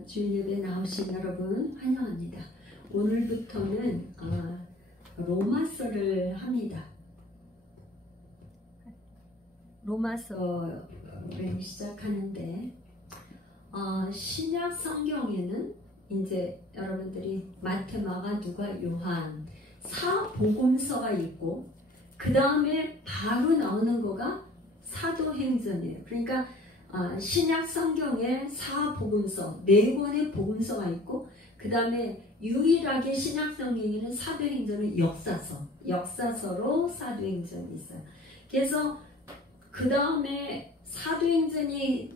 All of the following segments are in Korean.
주일 예배 나오신 여러분 환영합니다. 오늘부터는 로마서를 합니다. 로마서를 시작하는데 신약 성경에는 이제 여러분들이 마태, 마가, 누가, 요한 사복음서가 있고 그 다음에 바로 나오는 거가 사도행전이에요. 그러니까 신약 성경에 사복음서, 4권의 복음서가 있고 그 다음에 유일하게 신약 성경에는 사도행전은 역사서로 사도행전이 있어요. 그래서 그 다음에 사도행전이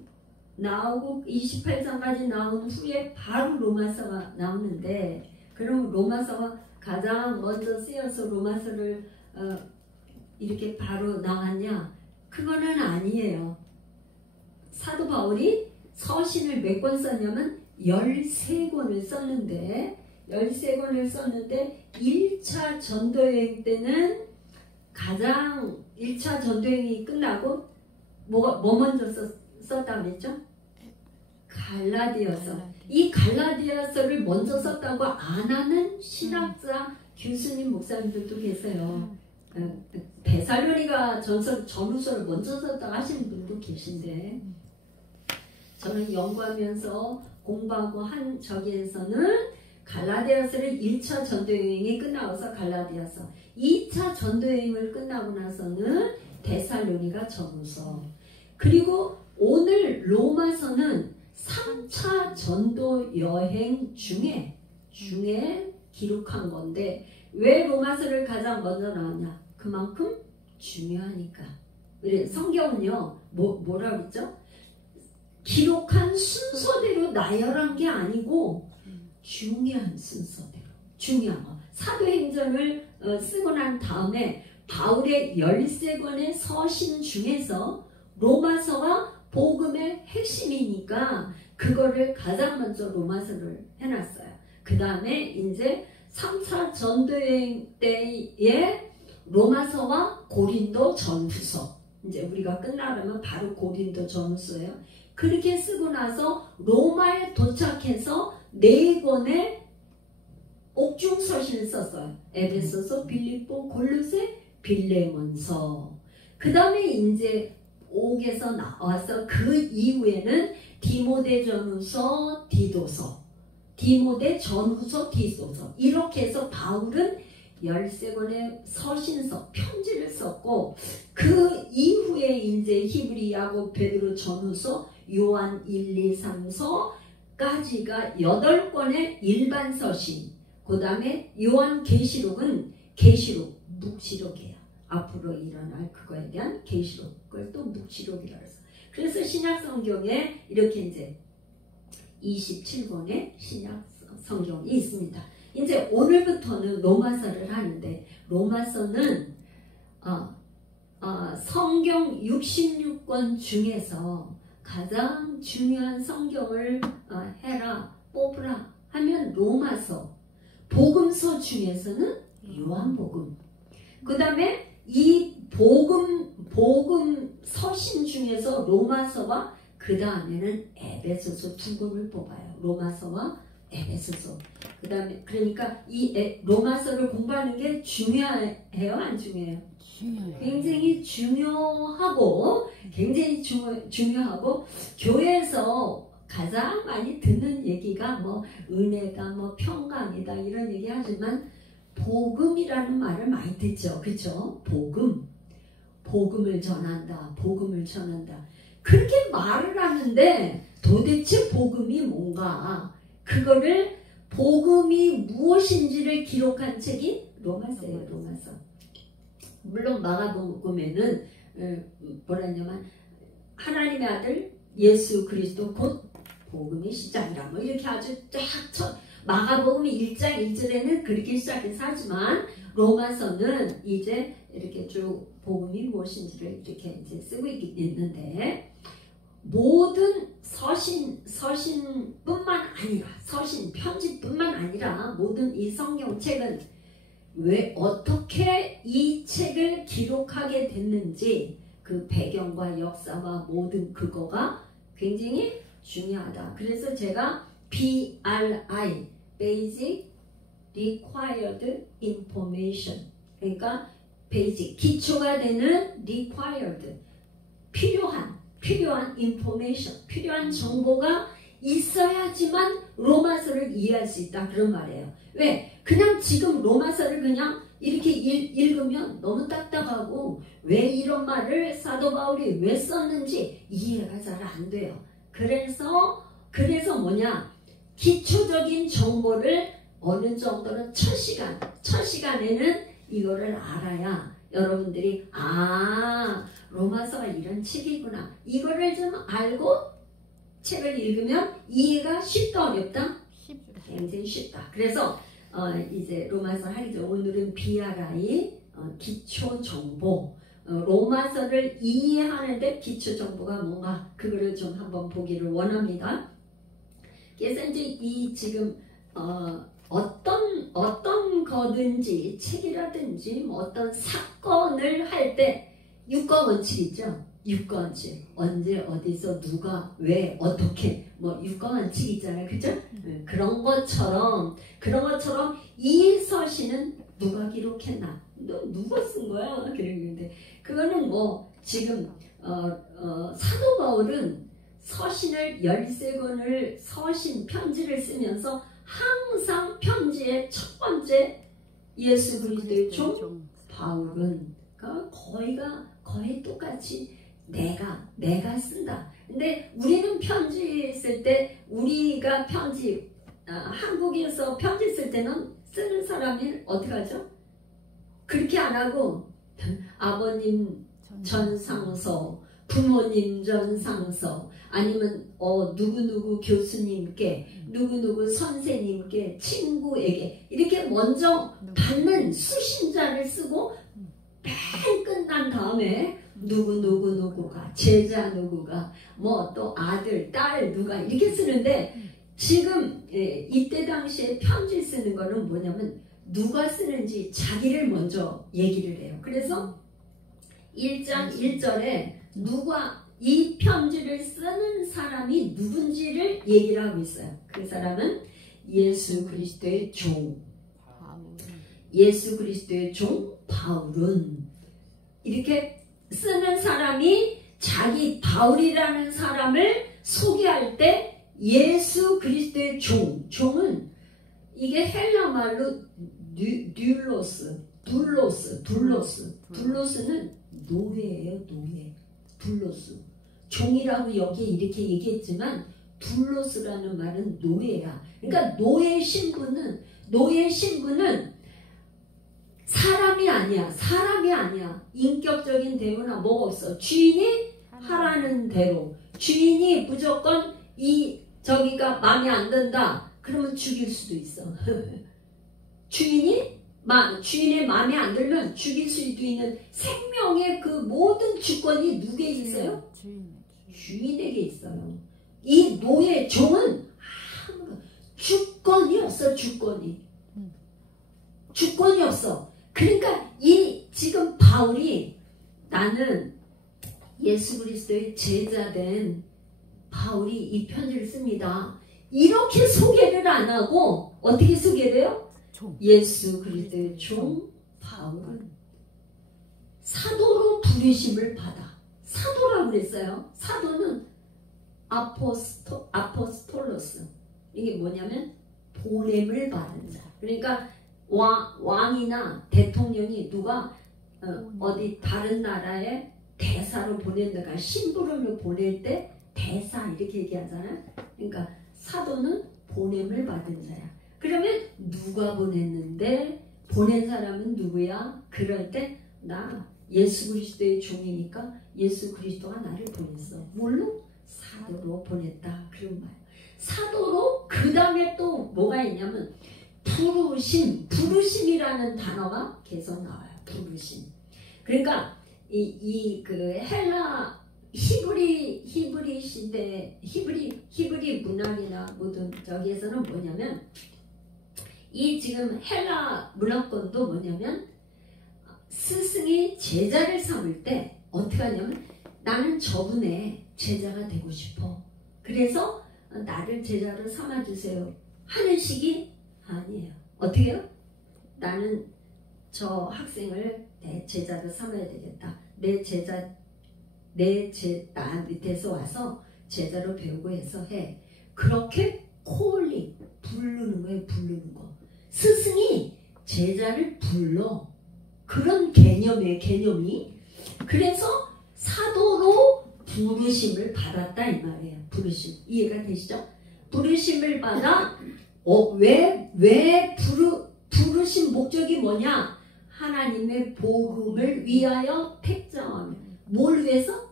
나오고 28장까지 나온 후에 바로 로마서가 나오는데, 그럼 로마서가 가장 먼저 쓰여서 로마서를 이렇게 바로 나왔냐? 그거는 아니에요. 사도 바울이 서신을 몇 권 썼냐면 13권을 썼는데 1차 전도여행 때는 가장 1차 전도여행이 끝나고 뭐 먼저 썼다고 그랬죠? 갈라디아서. 이 갈라디아서를 먼저 썼다고 안 하는 신학자 교수님 목사님들도 계세요. 데살로니가 전후서를 먼저 썼다고 하시는 분도 계신데, 저는 연구하면서 공부하고 한 저기에서는 갈라디아서를 1차 전도여행이 끝나고서 갈라디아서, 2차 전도여행을 끝나고 나서는 데살로니가 전후서, 그리고 오늘 로마서는 3차 전도여행 중에 기록한 건데, 왜 로마서를 가장 먼저 나왔냐? 그만큼 중요하니까. 성경은요 뭐라고 했죠? 기록한 순서대로 나열한 게 아니고 중요한 순서대로, 중요한 거. 사도행전을 쓰고 난 다음에 바울의 13권의 서신 중에서 로마서가 복음의 핵심이니까 그거를 가장 먼저 로마서를 해놨어요. 그 다음에 이제 3차 전도여행 때에 로마서와 고린도 전후서, 이제 우리가 끝나려면 바로 고린도 전후서예요. 그렇게 쓰고 나서 로마에 도착해서 4권의 옥중서신을 썼어요. 에베소서, 빌립보, 골로새, 빌레몬서. 그 다음에 이제 옥에서 나와서 그 이후에는 디모데 전후서, 디도서, 디모데 전후서, 디도서, 이렇게 해서 바울은 13권의 서신서, 편지를 썼고, 그 이후에 이제 히브리, 야곱, 베드로 전후서, 요한 1, 2, 3서까지가 8권의 일반 서신, 그 다음에 요한 계시록은 계시록, 묵시록이에요. 앞으로 일어날 그거에 대한 계시록, 그걸 또 묵시록이라고 해서. 그래서 신약 성경에 이렇게 이제 27권의 신약 성경이 있습니다. 이제 오늘부터는 로마서를 하는데, 로마서는 성경 66권 중에서 가장 중요한 성경을 해라, 뽑으라 하면 로마서, 복음서 중에서는 요한복음, 그 다음에 이 복음 서신 중에서 로마서와 그 다음에는 에베소서 2권을 뽑아요. 로마서와 에베소서. 그 다음에 그러니까 이 로마서를 공부하는 게 중요해요, 안 중요해요? 중요해요. 굉장히 중요하고, 중요하고, 교회에서 가장 많이 듣는 얘기가 뭐 은혜다, 뭐 평강이다, 이런 얘기 하지만 복음이라는 말을 많이 듣죠, 그렇죠? 복음을 전한다, 복음을 전한다, 그렇게 말을 하는데 도대체 복음이 뭔가, 그거를 복음이 무엇인지를 기록한 책이 로마서예요. 로마서. 물론 마가복음에는 뭐라 했냐면 하나님의 아들 예수 그리스도 곧 복음의 시작이라, 뭐 이렇게 아주 쫙 마가복음 1장 1절에는 그렇게 시작해서 하지만, 로마서는 이제 이렇게 쭉 복음이 무엇인지를 이렇게 이제 쓰고 있는데, 모든 서신뿐만 아니라, 서신 편지뿐만 아니라 모든 이 성경책은 왜 어떻게 이 책을 기록하게 됐는지, 그 배경과 역사와 모든 그거가 굉장히 중요하다. 그래서 제가 BRI, Basic Required Information. 그러니까 basic, 기초가 되는 required, 필요한 information, 필요한 정보가 있어야지만 로마서를 이해할 수 있다. 그런 말이에요. 왜? 그냥 지금 로마서를 그냥 이렇게 읽으면 너무 딱딱하고 왜 이런 말을 사도 바울이 왜 썼는지 이해가 잘 안 돼요. 그래서 뭐냐? 기초적인 정보를 어느 정도는 첫 시간에는 이거를 알아야 여러분들이 로마서가 이런 책이구나. 이거를 좀 알고 책을 읽으면 이해가 쉽다 어렵다? 굉장히 쉽다. 그래서 이제 로마서 하기죠. 오늘은 BRI 기초 정보. 로마서를 이해하는데 기초 정보가 뭔가 그거를 좀 한번 보기를 원합니다. 그래서 이제 이 지금 어떤 거든지 책이라든지 뭐 어떤 사건을 할 때 유권 원칙 있죠. 유권 원칙. 언제 어디서 누가 왜 어떻게 뭐 유권 원칙 있잖아요. 그죠? 그런 것처럼 이 서신은 누가 기록했나? 누가 쓴 거야? 그러는데 그거는 뭐 지금 사도 바울은 서신을 13권을 서신 편지를 쓰면서 항상 편지의 첫 번째 예수 그리스도의 종 바울은 거의 똑같이 내가 쓴다. 근데 우리는 편지 쓸 때 우리가 편지 한국에서 편지 쓸 때는 쓰는 사람이 어떻게 하죠? 그렇게 안 하고 아버님 전상서, 부모님 전상서, 아니면 누구누구 교수님께, 누구누구 선생님께, 친구에게 이렇게 먼저 받는 수신자를 쓰고 맨 끝난 다음에 누구가, 제자 누구가, 뭐 또 아들, 딸 누가 이렇게 쓰는데 지금 이때 당시에 편지 쓰는 거는 뭐냐면 누가 쓰는지 자기를 먼저 얘기를 해요. 그래서 1장 1절에 누가 이 편지를 쓰는 사람이 누군지를 얘기를 하고 있어요. 그 사람은 예수 그리스도의 종, 예수 그리스도의 종 바울은, 이렇게 쓰는 사람이 자기 바울이라는 사람을 소개할 때 예수 그리스도의 종은 이게 헬라 말로 둘로스는 노예예요. 노예. 둘로스. 종이라고 여기에 이렇게 얘기했지만 둘로스라는 말은 노예야. 그러니까 노예 신분은 사람이 아니야. 인격적인 대우나 뭐가 없어. 주인이 하라는 대로. 주인이 무조건 저기가 마음에 안 든다. 그러면 죽일 수도 있어. 주인의 마음에 안 들면 죽일 수도 있는 생명의 그 모든 주권이 누구에게 있어요? 주인에게 있어요. 이 노예 종은 주권이 없어. 주권이 없어. 그러니까 지금 바울이 나는 예수 그리스도의 제자된 바울이 이 편지를 씁니다. 이렇게 소개를 안 하고 어떻게 소개돼요? 예수 그리스도의 종 바울은 사도로 부르심을 받아. 사도라고 그랬어요. 사도는 아포스톨로스. 이게 뭐냐면 보냄을 받은 자. 그러니까 왕이나 대통령이 누가 어디 다른 나라에 대사로 보낸다가 심부름을 보낼 때 대사 이렇게 얘기하잖아요. 그러니까 사도는 보냄을 받은 자야. 그러면 누가 보냈는데 보낸 사람은 누구야? 그럴 때 나 예수 그리스도의 종이니까 예수 그리스도가 나를 보냈어. 물론 사도로 보냈다. 그런 말. 사도로 그 다음에 또 뭐가 있냐면 부르심이라는 단어가 계속 나와요. 부르심. 그러니까 그 헬라 히브리 시대 히브리 문학이나 모든 저기에서는 뭐냐면 이 지금 헬라 문화권도 뭐냐면 스승이 제자를 삼을 때 어떻게 하냐면 나는 저분의 제자가 되고 싶어. 그래서 나를 제자로 삼아주세요 하는 식이 아니에요. 어떻게 해요? 나는 저 학생을 내 제자로 삼아야 되겠다. 나 밑에서 와서 제자로 배우고 해서 해. 그렇게 콜링, 부르는 거예요. 부르는 거. 스승이 제자를 불러. 그런 개념이. 그래서 사도로 부르심을 받았다 이 말이에요. 부르심. 이해가 되시죠? 부르심을 받아 왜 부르신 목적이 뭐냐? 하나님의 복음을 위하여 택정하며. 뭘 위해서?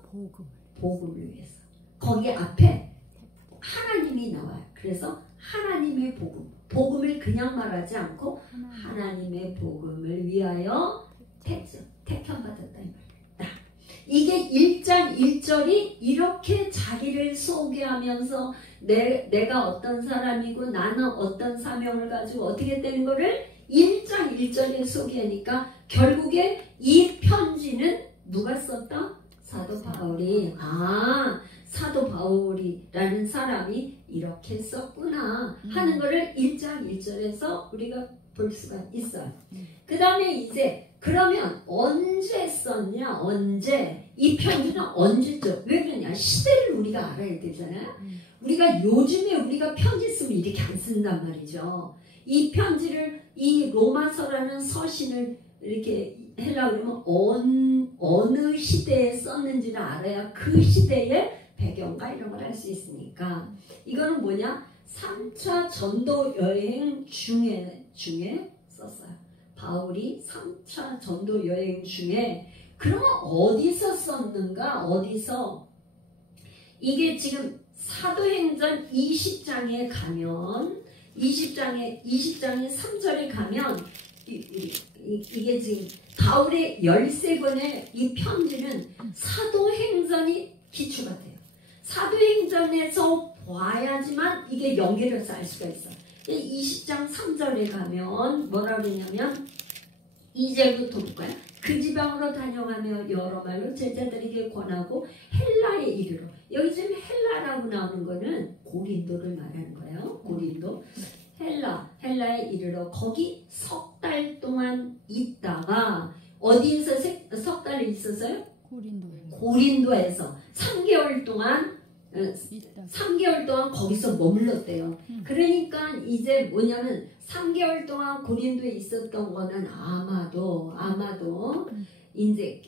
복음을 위해서. 거기 앞에 하나님이 나와요. 그래서 하나님의 복음을 그냥 말하지 않고 하나님의 복음을 위하여 택함받았다 이 말이다. 이게 1장 1절이 이렇게 자기를 소개하면서 내가 어떤 사람이고 나는 어떤 사명을 가지고 어떻게 되는 거를 1장 1절에 소개하니까 결국에 이 편지는 누가 썼다? 사도 바울이. 사도 바울이라는 사람이 이렇게 썼구나 하는 거를 1장 1절에서 우리가 볼 수가 있어요. 그 다음에 이제 그러면 언제 썼냐? 언제? 이 편지는 언제죠? 왜 그러냐? 시대를 우리가 알아야 되잖아요. 우리가 요즘에 우리가 편지 쓰면 이렇게 안 쓴단 말이죠. 이 편지를 이 로마서라는 서신을 이렇게 하려고 그러면 어느 시대에 썼는지를 알아야 그 시대의 배경과 이런 걸 알 수 있으니까 이거는 뭐냐? 3차 전도 여행 중에 썼어요. 바울이 3차 전도 여행 중에. 그러면 어디서 썼는가? 어디서? 이게 지금 사도행전 20장에 가면 20장의 3절에 가면 이게 지금 바울의 13권의 이 편지는 사도행전이 기초가 돼요. 사도행전에서 봐야지만 이게 연결해서 알 수가 있어요. 20장 3절에 가면 뭐라고 그러냐면 2절부터 볼까요? 그 지방으로 다녀가며 여러 말로 제자들에게 권하고 헬라에 이르러. 여기 지금 헬라라고 나오는 거는 고린도를 말하는 거예요. 고린도. 헬라에 이르러 거기 석 달 동안 있다가 어디에서 석 달을 있었어요? 고린도에서 3개월 동안 거기서 머물렀대요. 그러니까 이제 뭐냐면 3개월 동안 고린도에 있었던 거는 아마도 이제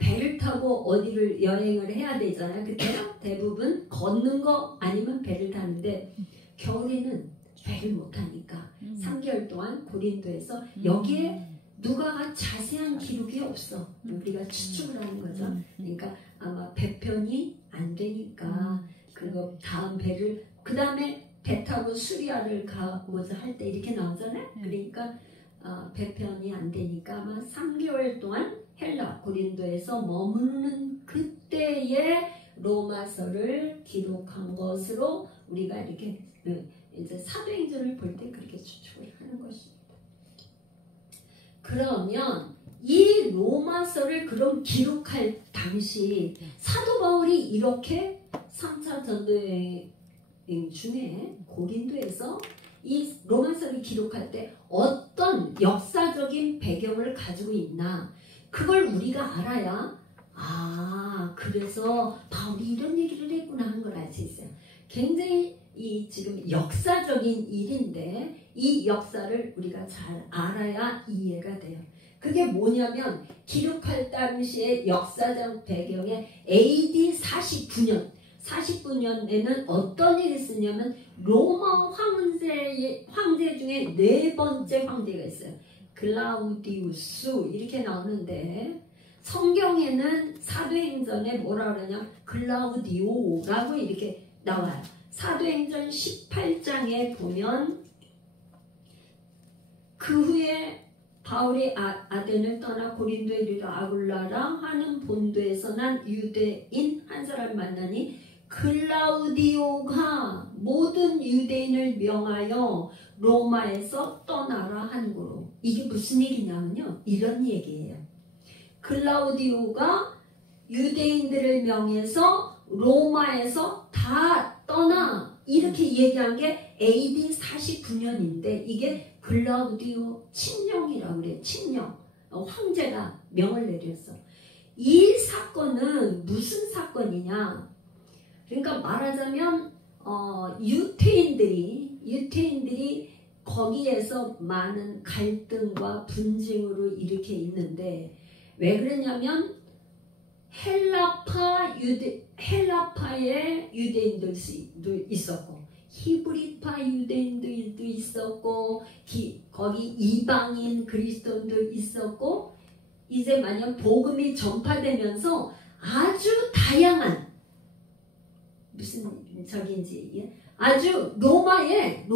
배를 타고 어디를 여행을 해야 되잖아요. 그때요? 대부분 걷는 거 아니면 배를 타는데 겨울에는 배를 못 타니까 3개월 동안 고린도에서 여기에 누가 자세한 기록이 없어. 우리가 추측을 하는 거죠. 그러니까 아마 배편이 안 되니까 그거 다음 배를 그 다음에 배 타고 수리아를 가고자 할 때 이렇게 나오잖아요. 그러니까 배편이 안 되니까 아마 3개월 동안 헬라 고린도에서 머무르는 그때의 로마서를 기록한 것으로 우리가 이렇게 이제 사도행전을 볼 때 그렇게 추측을 하는 것입니다. 그러면 이 로마서를 그럼 기록할 당시 사도 바울이 이렇게 3차 전도여행 중에 고린도에서 이 로마서를 기록할 때 어떤 역사적인 배경을 가지고 있나 그걸 우리가 알아야 그래서 바울이 이런 얘기를 했구나 하는 걸 알 수 있어요. 굉장히 이 지금 역사적인 일인데 이 역사를 우리가 잘 알아야 이해가 돼요. 그게 뭐냐면 기록할 당시의 역사적 배경에 AD 49년에는 어떤 일이 있었냐면 로마 황제 중에 4번째 황제가 있어요. 글라우디우스 이렇게 나오는데 성경에는 사도행전에 뭐라 그러냐 글라우디오라고 이렇게 나와요. 사도행전 18장에 보면 그 후에 바울이 아덴을 떠나 고린도에 이르러 아굴라라 하는 본도에서 난 유대인 한 사람을 만나니 글라우디오가 모든 유대인을 명하여 로마에서 떠나라 한고로. 이게 무슨 얘기냐면요 이런 얘기예요. 글라우디오가 유대인들을 명해서 로마에서 다 떠나 이렇게 얘기한 게 AD 49년인데 이게 글라우디오 칙령이라고 그래. 칙령. 황제가 명을 내렸어. 이 사건은 무슨 사건이냐? 그러니까 말하자면 유태인들이 거기에서 많은 갈등과 분쟁으로 이렇게 있는데 왜 그러냐면 헬라파의 유대인들도 있었고 히브리파 유대인들도 있었고 거기 이방인 그리스도인도 있었고 이제 만약 복음이 전파되면서 아주 다양한 무슨 저긴지 아주 로마의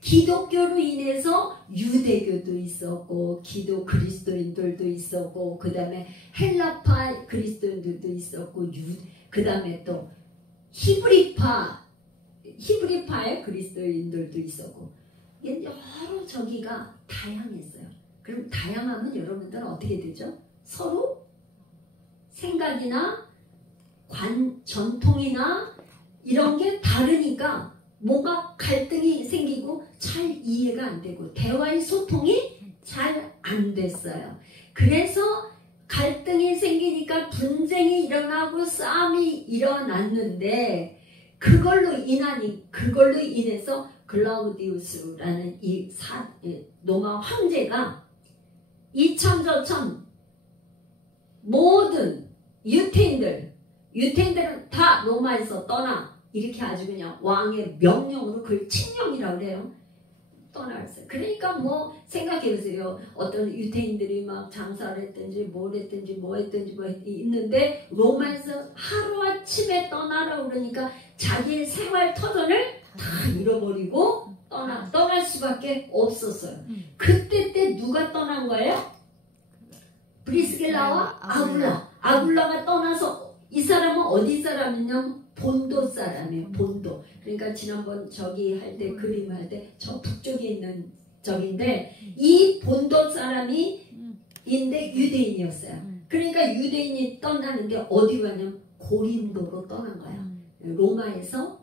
기독교로 인해서 유대교도 있었고 기독 그리스도인들도 있었고 그 다음에 헬라파 그리스도인들도 있었고 그 다음에 또 히브리파의 그리스도인들도 있었고 여러 저기가 다양했어요. 그럼 다양하면 여러분들은 어떻게 되죠? 서로 생각이나 전통이나 이런 게 다르니까 뭔가 갈등이 생기고 잘 이해가 안 되고 대화의 소통이 잘 안 됐어요. 그래서 갈등이 생기니까 분쟁이 일어나고 싸움이 일어났는데 그걸로 인해서 글라우디우스라는 이 로마 황제가 이천저천 모든 유태인들은 다 로마에서 떠나 이렇게 아주 그냥 왕의 명령으로 그걸 칙령이라고 해요. 떠났어요. 그러니까 뭐 생각해보세요. 어떤 유태인들이 막 장사를 했든지 뭐 했든지 있는데 로마에서 하루아침에 떠나라고 그러니까 자기의 생활 터전을 다 잃어버리고 떠날 수밖에 없었어요. 그때 누가 떠난 거예요? 프리스길라와 아굴라가 떠나서 이 사람은 어디 사람이냐면 본도 사람이에요. 본도. 그러니까 지난번 저기 할 때 그림 할 때 저 북쪽에 있는 저기인데 이 본도 사람이 인데 유대인이었어요. 그러니까 유대인이 떠나는데 어디 가냐면 고린도로 떠난 거야. 로마에서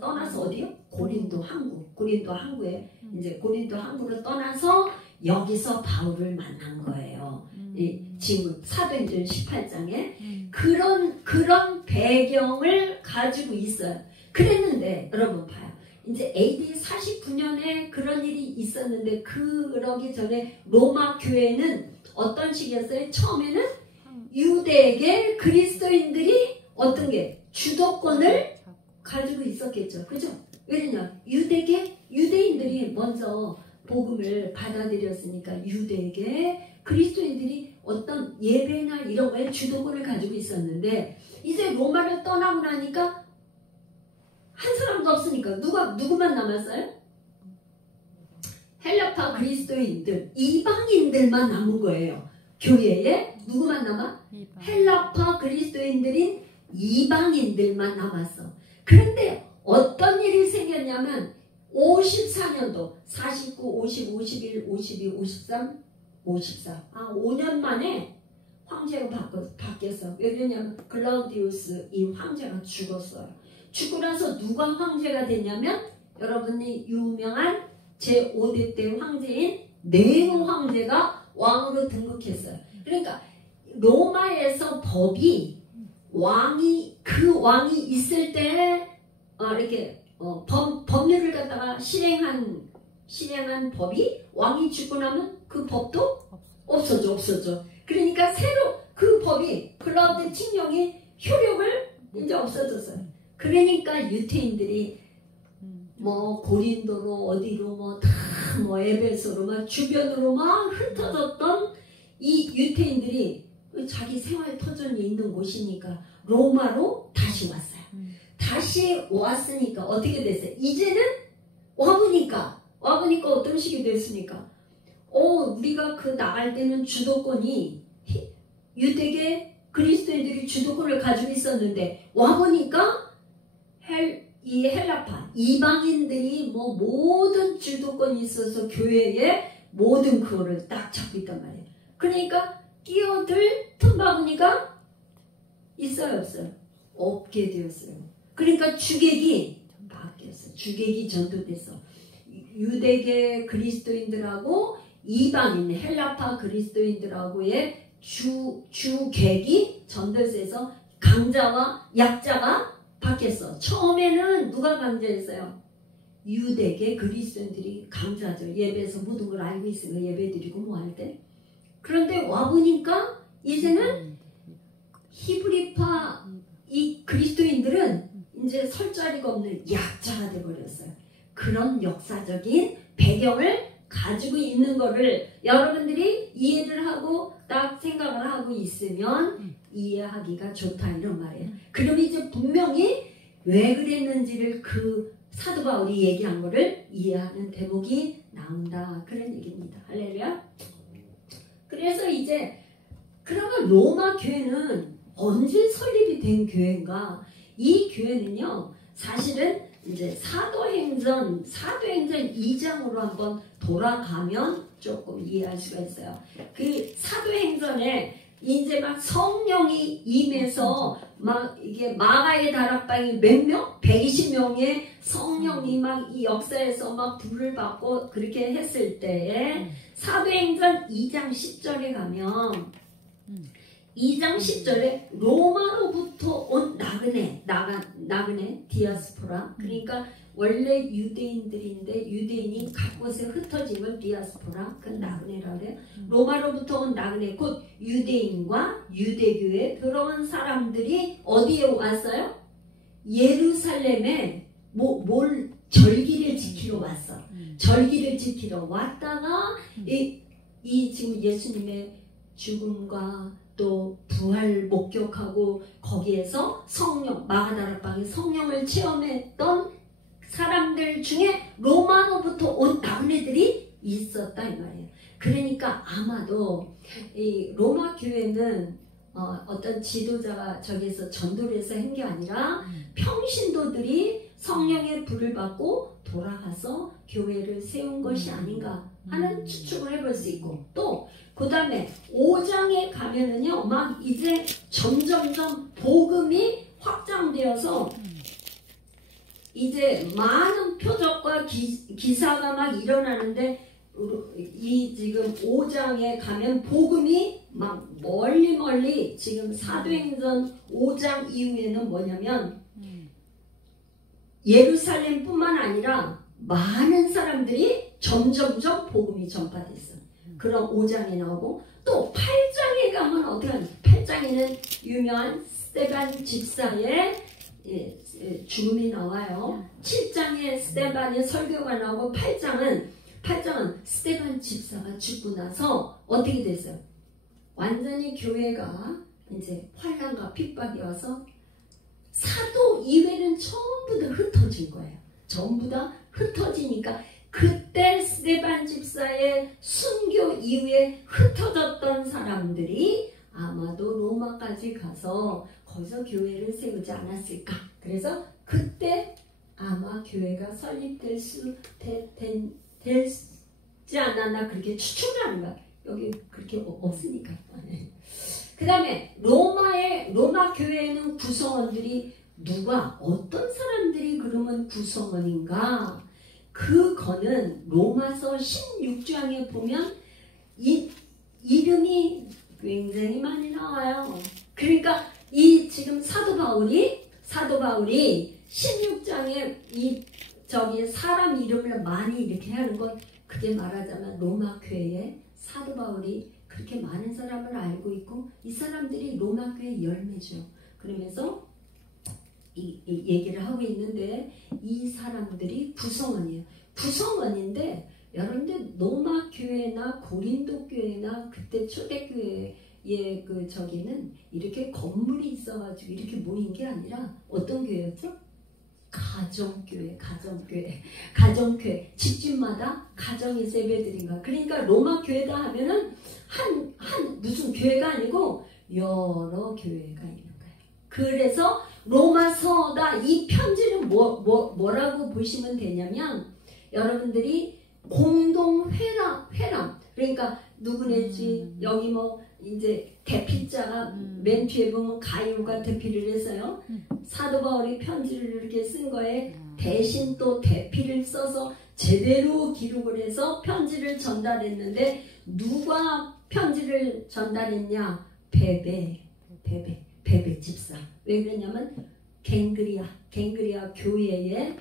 떠나서 어디요? 고린도 항구에 이제 고린도 항구로 떠나서 여기서 바울을 만난 거예요. 지금 사도행전 18장에 그런 배경을 가지고 있어요. 그랬는데 여러분 봐요. 이제 AD 49년에 그런 일이 있었는데 그러기 전에 로마 교회는 어떤 식이었어요? 처음에는 유대계 그리스도인들이 어떤 게 주도권을 가지고 있었겠죠. 그죠? 왜냐? 유대인들이 먼저 복음을 받아들였으니까 유대계 그리스도인들이 어떤 예배나 이런 거에 주도권을 가지고 있었는데 이제 로마를 떠나고 나니까 한 사람도 없으니까 누구만 남았어요? 헬라파 그리스도인들 이방인들만 남은 거예요. 교회에 누구만 남아? 헬라파 그리스도인들인 이방인들만 남았어. 그런데 어떤 일이 생겼냐면 54년도 49, 50, 51, 52, 53, 54 5년 만에 황제가 바뀌었어. 왜 그러냐면 글라우디우스 이 황제가 죽었어요. 죽고 나서 누가 황제가 됐냐면 여러분이 유명한 제5대 때 황제인 네로 황제가 왕으로 등극했어요. 그러니까 로마에서 법이 그 왕이 있을 때 이렇게 법률을 갖다가 실행한 법이 왕이 죽고 나면 그 법도 없어져. 그러니까 새로 그 법이 글라우디오 칙령이 효력을 이제 없어졌어요. 그러니까 유태인들이 뭐 고린도로 어디로 다 에베소로 막 주변으로 막 흩어졌던 이 유태인들이 자기 생활 터전이 있는 곳이니까 로마로 다시 왔어요. 다시 왔으니까 어떻게 됐어요? 이제는 와보니까 어떤 식이 됐습니까? 우리가 그 나갈 때는 주도권이 유대계 그리스도인들이 주도권을 가지고 있었는데 와보니까 이 헬라파 이방인들이 뭐 모든 주도권이 있어서 교회에 모든 그거를 딱 잡고 있단 말이에요. 그러니까 끼어들 틈바구니가 있어요 없어요? 없게 되었어요. 그러니까 주객이 바뀌었어. 주객이 전도돼서 유대계 그리스도인들하고 이방인 헬라파 그리스도인들하고의 주객이 전도돼서 강자와 약자가 바뀌었어. 처음에는 누가 강자였어요? 유대계 그리스도인들이 강자죠. 예배에서 모든 걸 알고 있으면 예배 드리고 뭐 할 때. 그런데 와보니까 이제는 히브리파 이 그리스도인들은 이제 설 자리가 없는 약자가 돼버렸어요. 그런 역사적인 배경을 가지고 있는 거를 여러분들이 이해를 하고 딱 생각을 하고 있으면 이해하기가 좋다 이런 말이에요. 그럼 이제 분명히 왜 그랬는지를 그 사도 바울이 얘기한 거를 이해하는 대목이 나온다 그런 얘기입니다. 할렐루야. 그래서 이제 그러면 로마 교회는 언제 설립이 된 교회인가? 이 교회는요 사실은 이제 사도행전 2장으로 한번 돌아가면 조금 이해할 수가 있어요. 그 사도행전에 이제 막 성령이 임해서 막 이게 마가의 다락방이 몇 명? 120명의 성령이 막 이 역사에서 막 불을 받고 그렇게 했을 때에 사도행전 2장 10절에 가면 2장 10절에 로마로부터 온 나그네 디아스포라 그러니까 원래 유대인들인데 유대인이 각곳에 흩어진 걸 디아스포라 그 나그네라고 해요. 로마로부터 온 나그네 곧 유대인과 유대교에 들어온 사람들이 어디에 왔어요? 예루살렘에 뭘 절기를 지키러 왔어. 절기를 지키러 왔다가 이 지금 예수님의 죽음과 또 부활 목격하고 거기에서 성령 마가다락방에 성령을 체험했던 사람들 중에 로마로부터 온 나그네들이 있었다 이 말이에요. 그러니까 아마도 이 로마 교회는 어떤 지도자가 저기서 전도를 해서 한 게 아니라 평신도들이 성령의 불을 받고 돌아가서 교회를 세운 것이 아닌가 하는 추측을 해볼 수 있고 또 그 다음에 5장에 가면은요 막 이제 점점점 복음이 확장되어서 이제 많은 표적과 기사가 막 일어나는데 이 지금 5장에 가면 복음이 막 멀리 지금 사도행전 5장 이후에는 뭐냐면 예루살렘뿐만 아니라 많은 사람들이 점점점 복음이 전파됐어. 그런 5장에 나오고 또 8장에 가면 어떻게 하냐? 8장에는 유명한 스데반 집사의 죽음이 나와요. 7장에 스데반의 설교가 나오고 8장은 스데반 집사가 죽고 나서 어떻게 됐어요? 완전히 교회가 이제 환난과 핍박이 와서 사도 이외는 전부 다 흩어진 거예요. 전부 다 흩어지니까 그때 스데반 집사의 순교 이후에 흩어졌던 사람들이 아마도 로마까지 가서 거기서 교회를 세우지 않았을까. 그래서 그때 아마 교회가 설립될 되지 않았나 그렇게 추측하는 거야. 여기 그렇게 없으니까. 그 다음에 로마 교회에는 구성원들이 누가 어떤 사람들이 그러면 구성원인가? 그거는 로마서 16장에 보면 이름이 굉장히 많이 나와요. 그러니까 이 지금 사도 바울이 16장에 저기 사람 이름을 많이 이렇게 하는 건 그게 말하자면 로마 교회에 사도 바울이 그렇게 많은 사람을 알고 있고 이 사람들이 로마 교회의 열매죠. 그러면서 이 얘기를 하고 있는데 이 사람들이 구성원이에요. 구성원인데 여러분들 로마 교회나 고린도 교회나 그때 초대교회의 그 저기는 이렇게 건물이 있어가지고 이렇게 모인 게 아니라 어떤 교회였죠? 가정교회 집집마다 가정에서 예배드린가. 그러니까 로마 교회다 하면은 한 무슨 교회가 아니고 여러 교회가 있는 거예요. 그래서 로마서다 이 편지는 뭐라고 보시면 되냐면 여러분들이 공동 회람 그러니까 누구네지 여기 뭐 이제 대피자가 맨 뒤에 보면 가이오가 대피를 해서요. 사도 바울이 편지를 이렇게 쓴 거에 대신 또 대피를 써서 제대로 기록을 해서 편지를 전달했는데 누가 편지를 전달했냐? 베베 집사. 왜 그러냐면 갱그리아 교회의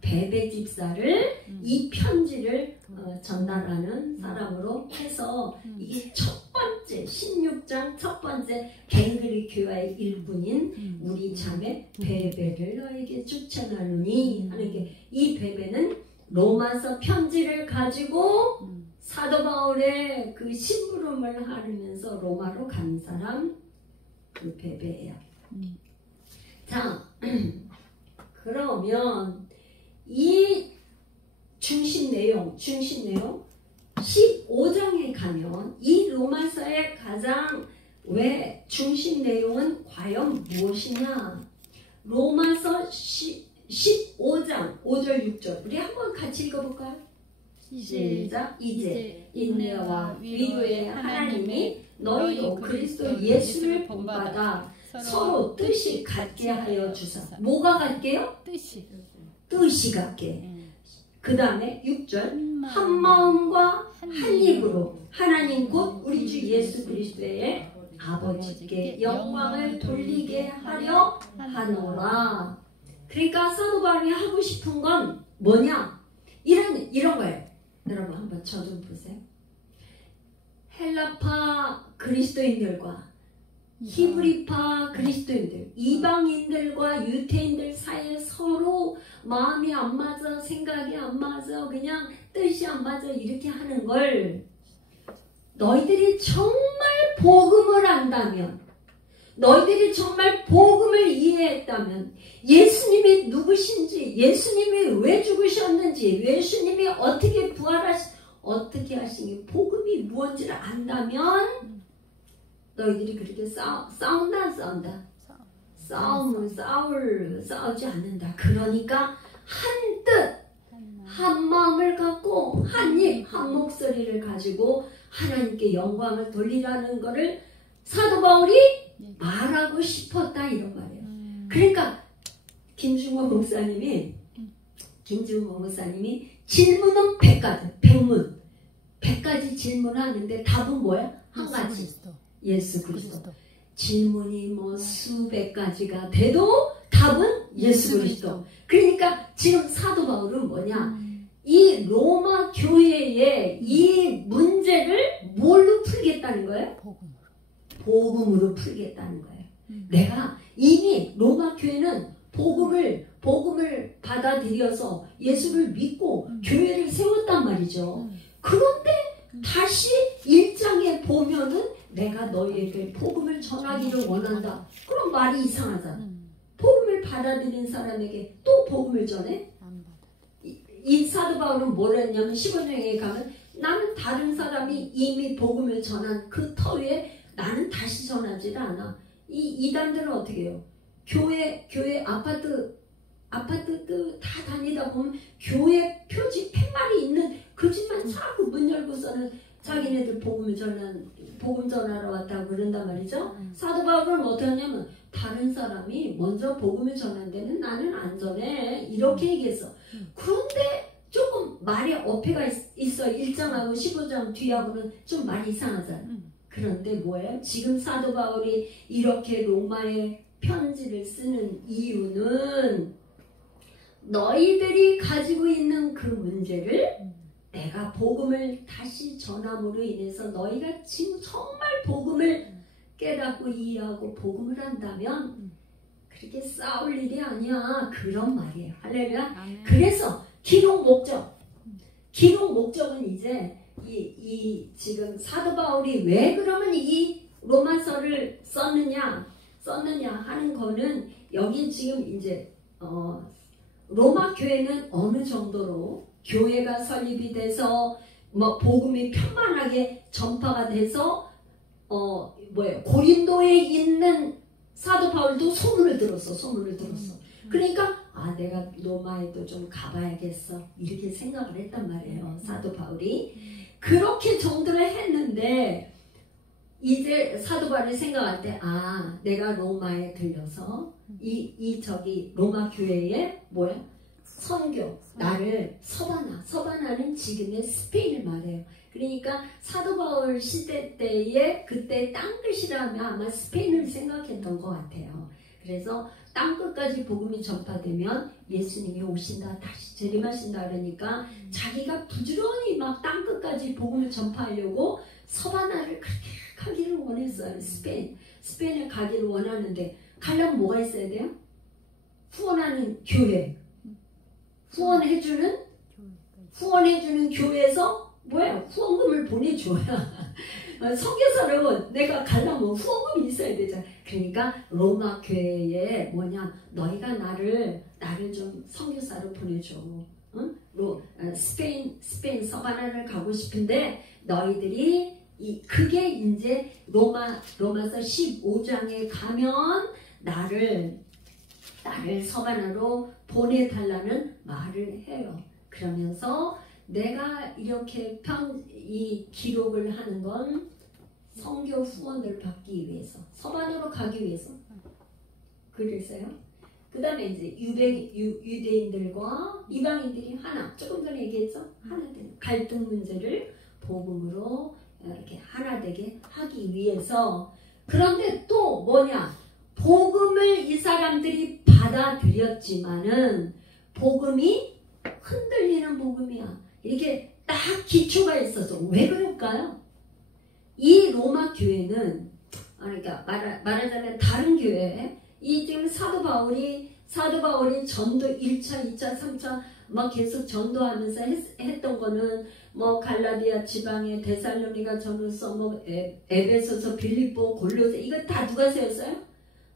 베베 집사를 이 편지를 전달하는 사람으로 해서 이게 첫 번째 16장 첫 번째 갱그리 교회의 일꾼인 우리 자매 베베를 너에게 추천하노니 하는 게, 이 베베는 로마서 편지를 가지고 사도 바울의 그 심부름을 하면서 로마로 간 사람, 그 베베예요. 자, 그러면 이 중심 내용 15장에 가면 이 로마서의 가장 왜 중심 내용은 과연 무엇이냐? 로마서 15장 5절 6절 우리 한번 같이 읽어볼까요? 시작. 이제 인내와 위로의 하나님이 너희도 그리스도 예수를 본받아 서로 뜻이 같게 하여 주사. 뭐가 같게요? 뜻이 같게. 그 다음에 6절 한 마음과 한 입으로 하나님 곧 우리 주 예수 그리스도의 아버지께 영광을 돌리게 하려 하노라. 그러니까 사도 바울이 하고 싶은 건 뭐냐? 이런 거예요. 여러분 한번 저 좀 보세요. 헬라파 그리스도인들과 히브리파 그리스도인들, 이방인들과 유태인들 사이에 서로 마음이 안 맞아, 생각이 안 맞아, 그냥 뜻이 안 맞아 이렇게 하는 걸 너희들이 정말 복음을 안다면, 너희들이 정말 복음을 이해했다면, 예수님이 누구신지, 예수님이 왜 죽으셨는지, 예수님이 어떻게 어떻게 하시니 복음이 무엇인지를 안다면 너희들이 그렇게 싸우지 않는다. 그러니까 한 뜻, 한 마음을 갖고 한 입, 한 목소리를 가지고 하나님께 영광을 돌리라는 것을 사도 바울이 말하고 싶었다 이런 말이에요. 그러니까 김중호 목사님이 질문은 100가지 질문하는데 답은 뭐야? 한 가지. 예수 그리스도. 질문이 뭐 수백 가지가 돼도 답은 예수 그리스도. 그러니까 지금 사도 바울은 뭐냐? 이 로마 교회의 이 문제를 뭘로 풀겠다는 거예요? 복음으로 풀겠다는 거예요. 내가 이미 로마 교회는 복음을 받아들여서 예수를 믿고 교회를 세웠단 말이죠. 그런데 다시 1장에 보면은 내가 너희에게 복음을 전하기를 원한다. 그럼 말이 이상하잖아. 복음을 받아들인 사람에게 또 복음을 전해? 이 사도 바울은 뭐라 했냐면 15장에 가면 나는 다른 사람이 이미 복음을 전한 그 터위에 나는 다시 전하지를 않아. 이 이단들은 어떻게 해요? 교회 아파트 다 다니다 보면 교회 표지 팻말이 있는 그 집만 자꾸 문 열고서는 자기네들 복음 전하러 왔다고 그런단 말이죠. 사도 바울은 어떻게 하냐면 다른 사람이 먼저 복음을 전한 데는 나는 안 전해 이렇게 얘기했어. 그런데 조금 말에 어폐가 있어. 1장하고 15장 뒤하고는 좀 말이 이상하잖아. 그런데 뭐예요? 지금 사도 바울이 이렇게 로마에 편지를 쓰는 이유는 너희들이 가지고 있는 그 문제를 내가 복음을 다시 전함으로 인해서 너희가 지금 정말 복음을 깨닫고 이해하고 복음을 한다면 그렇게 싸울 일이 아니야. 그런 말이에요. 할렐루야. 그래서 기록 목적은 이제 이 지금 사도 바울이 왜 그러면 이 로마서를 썼느냐 하는 거는 여기 지금 이제 로마 교회는 어느 정도로 교회가 설립이 돼서 뭐 복음이 편만하게 전파가 돼서 고린도에 있는 사도 바울도 소문을 들었어. 그러니까 내가 로마에도 좀 가봐야겠어 이렇게 생각을 했단 말이에요. 사도 바울이 그렇게 정도를 했는데 이제 사도 바울이 생각할 때 내가 로마에 들려서 저기 로마 교회에 선교, 나를 서바나는 지금의 스페인을 말해요. 그러니까 사도 바울 시대 때에 그때 땅끝이라면 아마 스페인을 생각했던 것 같아요. 그래서 땅끝까지 복음이 전파되면 예수님이 오신다, 다시 재림하신다 그러니까 자기가 부지런히 막 땅끝까지 복음을 전파하려고 서바나를 그렇게 가기를 원했어요. 스페인에 가기를 원하는데 가려면 뭐가 있어야 돼요? 후원하는 교회, 후원해주는 교회에서 뭐야? 후원금을 보내줘야 선교사로 내가 가려면 후원금이 있어야 되잖아. 그러니까 로마 교회에 뭐냐, 너희가 나를 좀 선교사로 보내줘. 응? 스페인 서바나를 가고 싶은데 너희들이 그게 이제 로마서 15장에 가면 나를 서바나로 보내달라는 말을 해요. 그러면서 내가 이렇게 이 기록을 하는 건 선교 후원을 받기 위해서, 서바나로 가기 위해서 그랬어요. 그 다음에 이제 유대인들과 이방인들이 조금 전에 얘기했죠? 하나 되는 갈등 문제를 복음으로 이렇게 하나 되게 하기 위해서. 그런데 또 뭐냐, 복음을 이 사람들이 받아들였지만은 복음이 흔들리는 복음이야. 이렇게 딱 기초가 있어서. 왜 그럴까요? 이 로마 교회는, 그러니까 말하자면 다른 교회, 이 지금 사도 바울이 전도 1차, 2차, 3차 막 계속 전도하면서 했던 거는 뭐 갈라디아 지방의 데살로니가 전후서, 뭐 에베소서, 빌립보, 골로새, 이거 다 누가 세웠어요?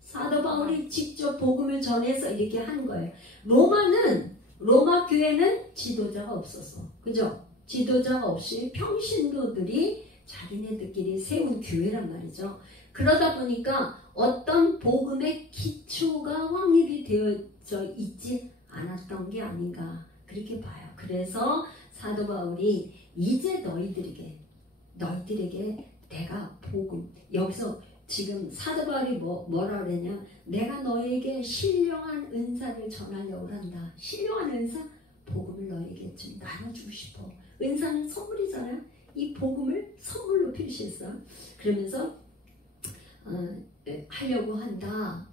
사도 바울이 직접 복음을 전해서 이렇게 하는 거예요. 로마 교회는 지도자가 없었어. 그죠? 지도자가 없이 평신도들이 자기네들끼리 세운 교회란 말이죠. 그러다 보니까 어떤 복음의 기초가 확립이 되어져 있지 않았던 게 아닌가, 그렇게 봐요. 그래서 사도 바울이 이제 너희들에게 내가 복음, 여기서 지금 사도 바울이 뭐라 그랬냐, 내가 너에게 신령한 은사를 전하려고 한다. 신령한 은사? 복음을 너에게 좀 나눠주고 싶어. 은사는 선물이잖아요. 이 복음을 선물로 표시했어. 그러면서 하려고 한다.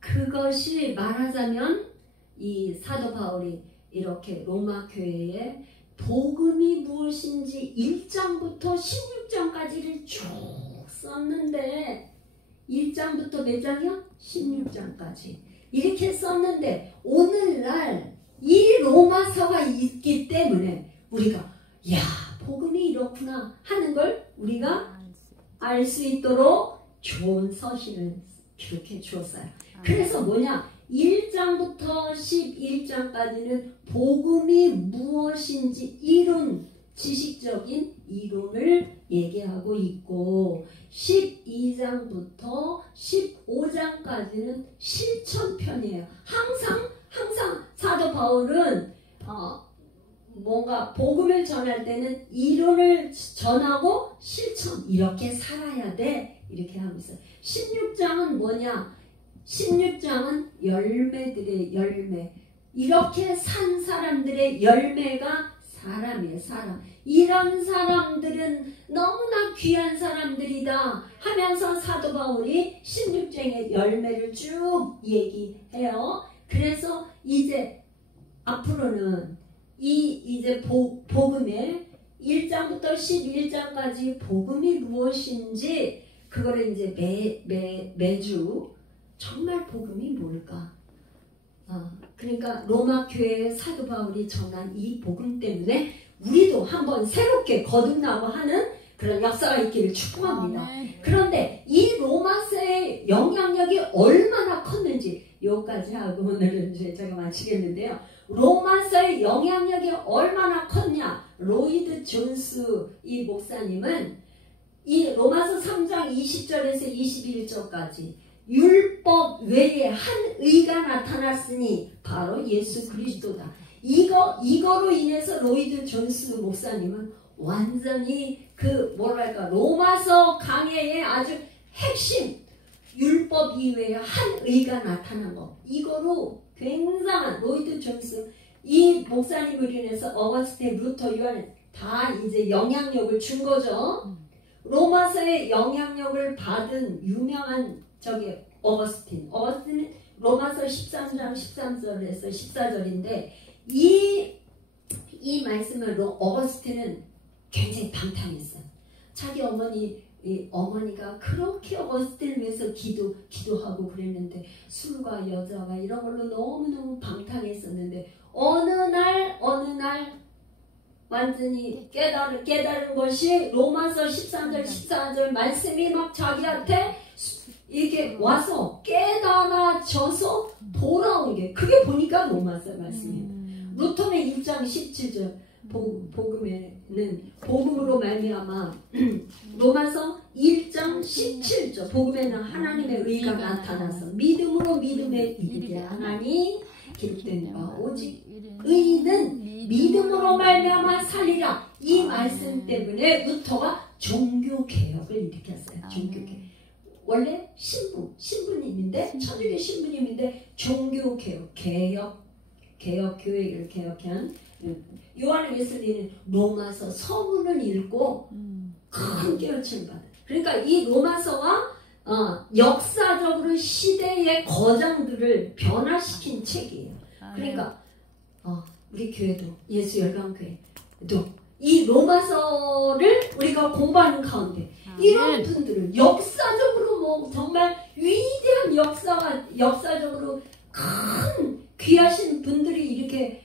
그것이 말하자면 이 사도 바울이 이렇게 로마 교회에 복음이 무엇인지 1장부터 16장까지를 쭉 썼는데, 1장부터 몇 장이요? 16장까지 이렇게 썼는데, 오늘날 이 로마서가 있기 때문에 우리가 야, 복음이 이렇구나 하는 걸 우리가 알 수 있도록 좋은 서신을 기록해 주었어요. 그래서 뭐냐, 1장부터 11장까지는 복음이 무엇인지 지식적인 이론을 얘기하고 있고, 12장부터 15장까지는 실천편이에요. 항상 사도 바울은 뭔가 복음을 전할 때는 이론을 전하고 실천, 이렇게 살아야 돼, 이렇게 하고 있어요. 16장은 뭐냐, 16장은 열매들의 열매, 이렇게 산 사람들의 열매가 사람이에요. 사람. 이런 사람들은 너무나 귀한 사람들이다 하면서 사도 바울이 16장의 열매를 쭉 얘기해요. 그래서 이제 앞으로는 이제 복음의 1장부터 11장까지 복음이 무엇인지, 그거를 이제 매주 정말 복음이 뭘까? 그러니까 로마 교회의 사도 바울이 전한 이 복음 때문에 우리도 한번 새롭게 거듭나고 하는 그런 역사가 있기를 축복합니다. 그런데 이 로마서의 영향력이 얼마나 컸는지 여기까지 하고 오늘은 이제 제가 마치겠는데요. 로마서의 영향력이 얼마나 컸냐, 로이드 존스 이 목사님은 이 로마서 3장 20절에서 21절까지 율법 외에 한 의가 나타났으니 바로 예수 그리스도다. 이거로 인해서 로이드 존스 목사님은 완전히 로마서 강해의 아주 핵심, 율법 이외에 한 의가 나타난 거, 이거로 굉장한 로이드 존스 이 목사님을 인해서 어거스틴, 루터, 요한 다 이제 영향력을 준 거죠. 로마서의 영향력을 받은 유명한 저기 어거스틴은 로마서 13장 13절에서 14절인데 이 말씀을 어거스틴은 굉장히 방탕했어요. 자기 어머니가 그렇게 어거스틴을 위해서 기도하고 그랬는데 술과 여자와 이런 걸로 너무너무 방탕했었는데 어느 날 완전히 깨달은 것이 로마서 13절 14절 말씀이 막 자기한테 이렇게 와서 깨달아져서 돌아온 게 그게 보니까 로마서 말씀이에요. 루터는 1장 17절 복음으로 말미암아 로마서 1장 17절 복음에는 하나님의 의가 나타나서 믿음으로 믿음에 이르게 하나니 기록된 바 오직 의는 믿음으로 말미암아 살리라. 이 말씀 때문에 루터가 종교개혁을 일으켰어요. 종교개혁. 원래 신부님인데 천주교 신부님인데 종교개혁 교회를 개혁한 요한 웨슬리는 로마서 서문을 읽고 큰 깨우침을 받아요. 그러니까 이 로마서가 역사적으로 시대의 거장들을 변화시킨 책이에요. 그러니까 우리 교회도 예수열강교회도 이 로마서를 우리가 공부하는 가운데 이런 분들을 역사적으로 뭐 정말 위대한 역사적으로 큰 귀하신 분들이 이렇게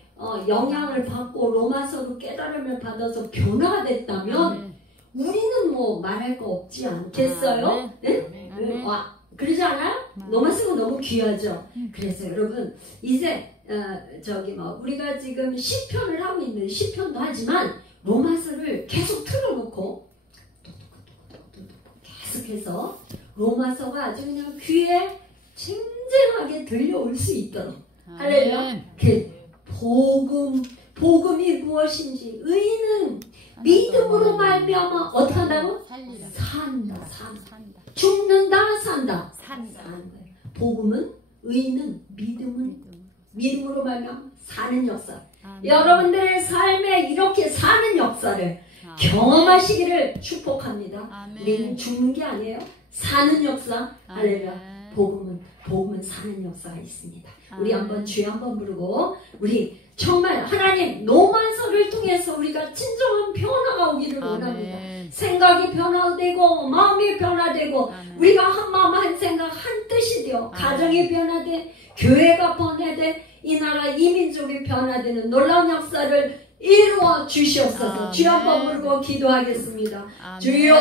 영향을 받고 로마서로 깨달음을 받아서 변화가 됐다면 우리는 뭐 말할 거 없지 않겠어요? 네? 그러지 않아요? 로마서가 너무 귀하죠. 그래서 여러분 이제 우리가 지금 시편을 하고 있는 시편도 하지만 로마서를 계속 틀어놓고 계속해서 로마서가 아주 그냥 귀에 쟁쟁하게 들려올 수 있도록 할렐루야. 복음이 무엇인지 의인은 믿음으로 말미암아 어떻게 한다고? 산다. 죽는다 산다. 복음은 의인은 믿음으로 말미암아 사는 역사. 여러분들의 삶에 이렇게 사는 역사를 경험하시기를 축복합니다. 우리는 죽는 게 아니에요. 사는 역사. 할렐루야. 복음은 사는 역사가 있습니다. 우리 한번 주여 한번 부르고 우리 정말 하나님 로마서를 통해서 우리가 진정한 변화가 오기를 원합니다. 생각이 변화되고 마음이 변화되고 우리가 한 마음 한 생각 한 뜻이 되어 가정이 변화돼 교회가 변화돼 이 나라 이 민족이 변화되는 놀라운 역사를 이루어 주시옵소서. 주여 한번 부르고 기도하겠습니다. 주여